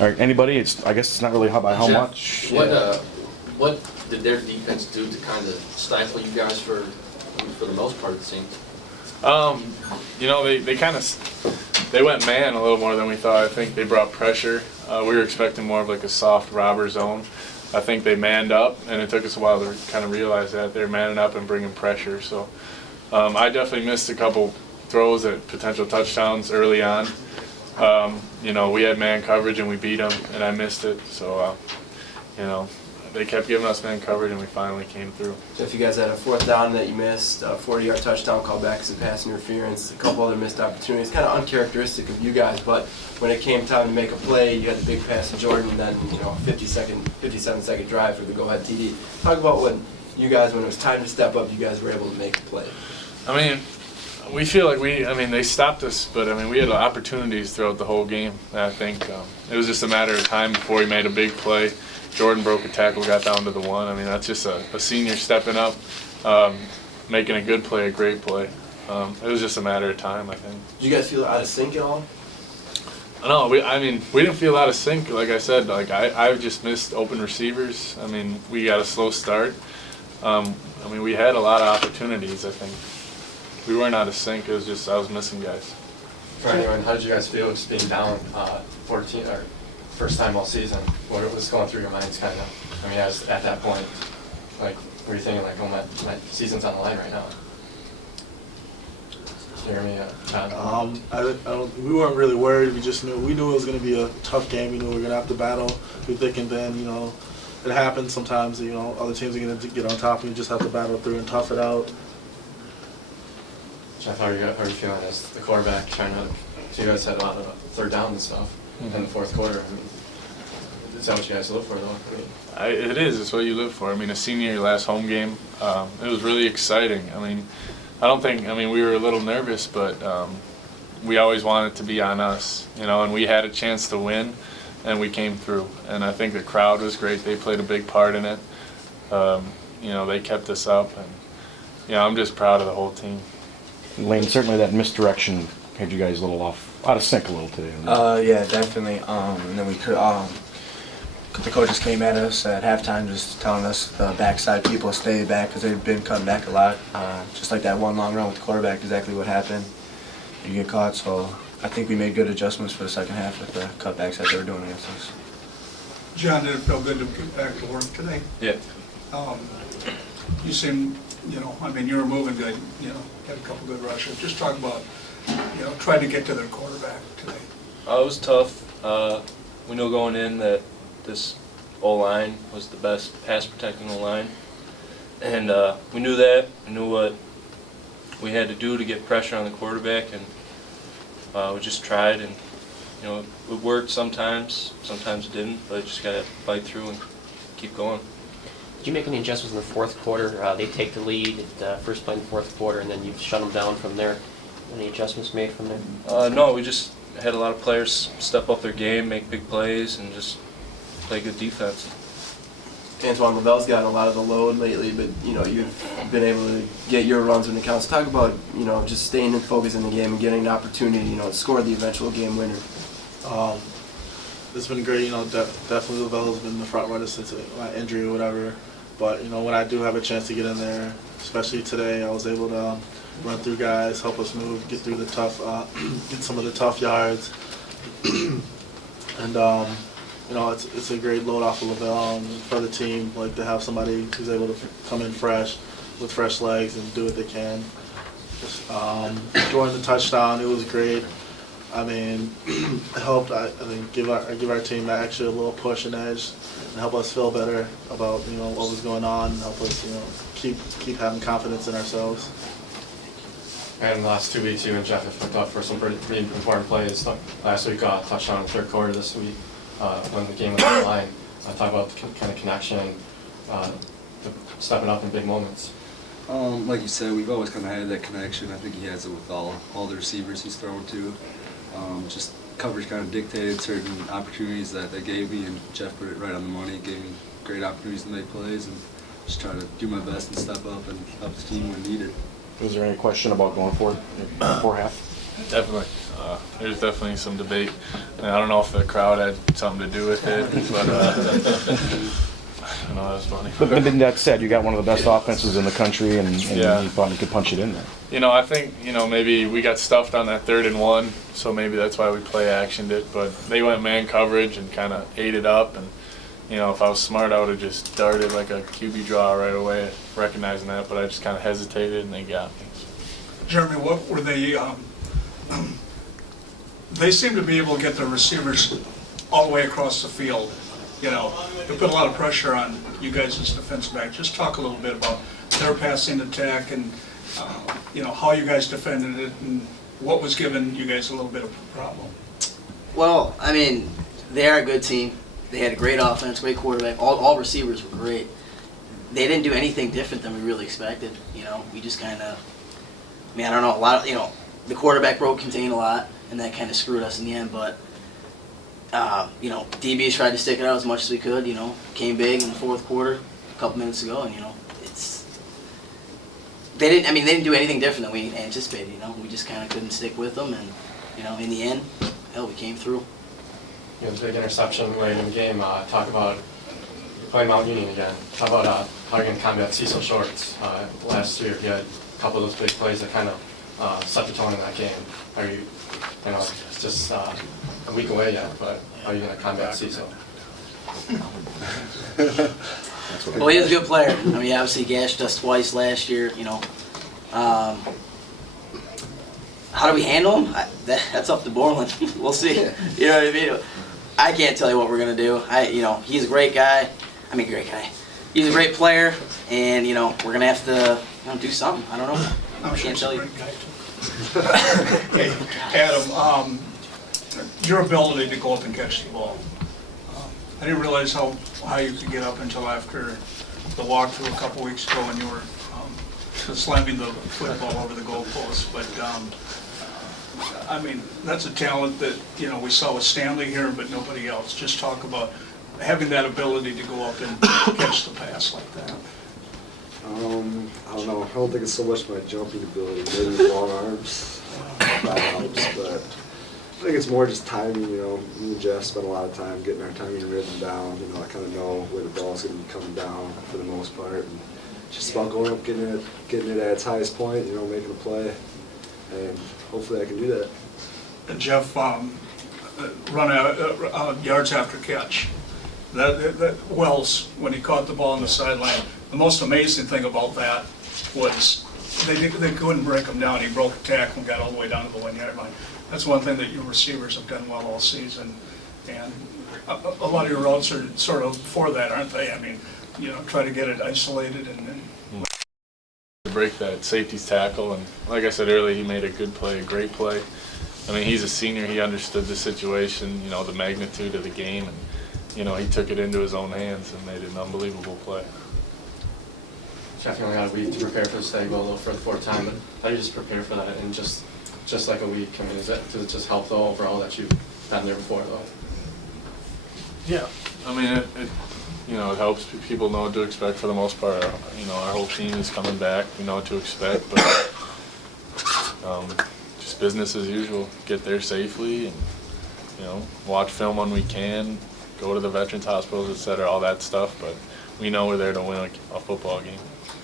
All right, anybody? I guess it's not really by how Jeff, much. What did their defense do to kind of stifle you guys for the most part, it seems? They went man a little more than we thought. I think they brought pressure. We were expecting more of like a soft robber zone. I think they manned up, and it took us a while to kind of realize that they're manning up and bringing pressure. So I definitely missed a couple throws at potential touchdowns early on. We had man coverage and we beat them, and I missed it. So, they kept giving us man coverage, and we finally came through. Jeff, you guys had a 4th down that you missed, a 40-yard touchdown called back as a pass interference, a couple other missed opportunities, kind of uncharacteristic of you guys, but when it came time to make a play, you had the big pass to Jordan, and then 57-second drive for the go-ahead TD. Talk about when it was time to step up, you guys were able to make a play. We feel like they stopped us, but we had opportunities throughout the whole game. And I think it was just a matter of time before we made a big play. Jordan broke a tackle, got down to the 1. That's just a senior stepping up, making a good play, a great play. It was just a matter of time, I think. Did you guys feel out of sync at all? No, we didn't feel out of sync. Like I said, I just missed open receivers. We got a slow start. We had a lot of opportunities, I think. We weren't out of sync. It was just I was missing guys. For anyone, how did you guys feel just being down 14 or first time all season? What was going through your minds, kind of? As at that point, were you thinking oh my season's on the line right now? Can you hear me, Todd? We weren't really worried. We knew it was going to be a tough game. We knew we were going to have to battle through thick and thin. It happens sometimes. Other teams are going to get on top, and you just have to battle through and tough it out. Jeff, how are you feeling as the quarterback so you guys had a lot of 3rd down and stuff in the 4th quarter. Is that what you guys live for, though? It is. It's what you live for. A senior last home game. It was really exciting. I don't think. We were a little nervous, but we always wanted it to be on us. And we had a chance to win, and we came through. And I think the crowd was great. They played a big part in it. They kept us up, and I'm just proud of the whole team. Lane, certainly that misdirection had you guys a little out of sync a little today. Yeah, definitely. And then the coaches came at us at halftime just telling us the backside people stay back because they've been cutting back a lot. Just like that one long run with the quarterback, exactly what happened. You get caught, so I think we made good adjustments for the second half with the cutbacks that they were doing against us. John, did it feel good to get back to work today? Yeah. You seem, you were moving good, had a couple good rushes. Just talk about, trying to get to their quarterback today. It was tough. We knew going in that this O-line was the best pass protecting O-line. And we knew that. We knew what we had to do to get pressure on the quarterback, and we just tried, and it worked sometimes it didn't, but just got to fight through and keep going. Did you make any adjustments in the 4th quarter? They take the lead at the first play in the 4th quarter, and then you shut them down from there. Any adjustments made from there? No, we just had a lot of players step up their game, make big plays, and just play good defense. Antoine Lavell's gotten a lot of the load lately, but you've been able to get your runs when it counts. Talk about just staying in focus in the game and getting an opportunity to score the eventual game winner. It's been great. Definitely Lavell's been the front runner since my injury or whatever. But when I do have a chance to get in there, especially today, I was able to run through guys, help us move, get through the tough, get some of the tough yards, and it's a great load off of Lavelle for the team. To have somebody who's able to come in fresh, with fresh legs, and do what they can. During the touchdown, it was great. It helped. I think give our team that extra little push and edge, and help us feel better about what was going on, and help us keep having confidence in ourselves. And the last 2 weeks, you and Jeff have hooked up for some pretty important plays. Last week, touchdown in the 3rd quarter. This week, when the game was on the line, talk about the kind of connection, stepping up in big moments. Like you said, we've always kind of had that connection. I think he has it with all the receivers he's thrown to. Just coverage kind of dictated certain opportunities that they gave me, and Jeff put it right on the money. Gave me great opportunities to make plays, and just try to do my best and step up and help the team when needed. Was there any question about going forward before half? Definitely. There's definitely some debate. And I don't know if the crowd had something to do with it, but I know that was funny. But then that said, you got one of the best offenses in the country, and Yeah. you thought you could punch it in there. You know, I think, maybe we got stuffed on that 3rd and 1, so maybe that's why we play actioned it. But they went man coverage and kind of ate it up. And, if I was smart, I would have just darted like a QB draw right away, recognizing that. But I just kind of hesitated, and they got me. Jeremy, what were they, they seem to be able to get their receivers all the way across the field. They put a lot of pressure on you guys as defensive back. Just talk a little bit about their passing attack and, how you guys defended it and what was giving you guys a little bit of a problem. Well, I mean, they are a good team. They had a great offense, great quarterback. All receivers were great. They didn't do anything different than we really expected. We just kind of, I don't know, a lot of, the quarterback broke contain a lot, and that kind of screwed us in the end. But, DBs tried to stick it out as much as we could, came big in the 4th quarter a couple minutes ago, and, they didn't do anything different than we anticipated, We just kind of couldn't stick with them, and, in the end, hell, we came through. The big interception late in the game. Talk about you're playing Mount Union again. How about how you're going to combat Cecil Shorts? Last year, you had a couple of those big plays that kind of set the tone in that game. Are you, it's just a week away yet, but how are you going to combat Cecil? Well, he's a good player. Obviously he gashed us twice last year, How do we handle him? That's up to Borland. We'll see. You know what I mean? I can't tell you what we're going to do. He's a great guy. He's a great player, and, we're going to have to do something. I don't know. I'm sure Can't he's tell a you. great guy, too. Hey, Adam, your ability to go up and catch the ball. I didn't realize how you could get up until after the walkthrough a couple weeks ago when you were slamming the football over the goalpost. But, that's a talent that, we saw with Stanley here, but nobody else. Just talk about having that ability to go up and catch the pass like that. I don't know. I don't think it's so much my jumping ability, maybe long arms. That helps, but I think it's more just timing. Me and Jeff spent a lot of time getting our timing rhythm down. I kind of know where the ball's going to be coming down for the most part, and just about going up, getting it at its highest point. Making a play, and hopefully I can do that. And Jeff, run out yards after catch. That Wells, when he caught the ball on the sideline, the most amazing thing about that was they couldn't break him down. He broke a tackle and got all the way down to the 1-yard line. That's one thing that your receivers have done well all season, and a lot of your routes are sort of for that, aren't they? Try to get it isolated and To break that safety's tackle, and like I said earlier, he made a good play, a great play. He's a senior. He understood the situation, the magnitude of the game, and he took it into his own hands and made an unbelievable play. Jeff, you only got a week to prepare for the Stag Bowl for the 4th time, but how do you just prepare for that in just like a week? Does it just help though overall that you've been there before though? Yeah, it helps. People know what to expect for the most part. Our whole team is coming back. We know what to expect, but just business as usual. Get there safely, and watch film when we can. Go to the veterans hospitals, etc. All that stuff. But we know we're there to win a football game.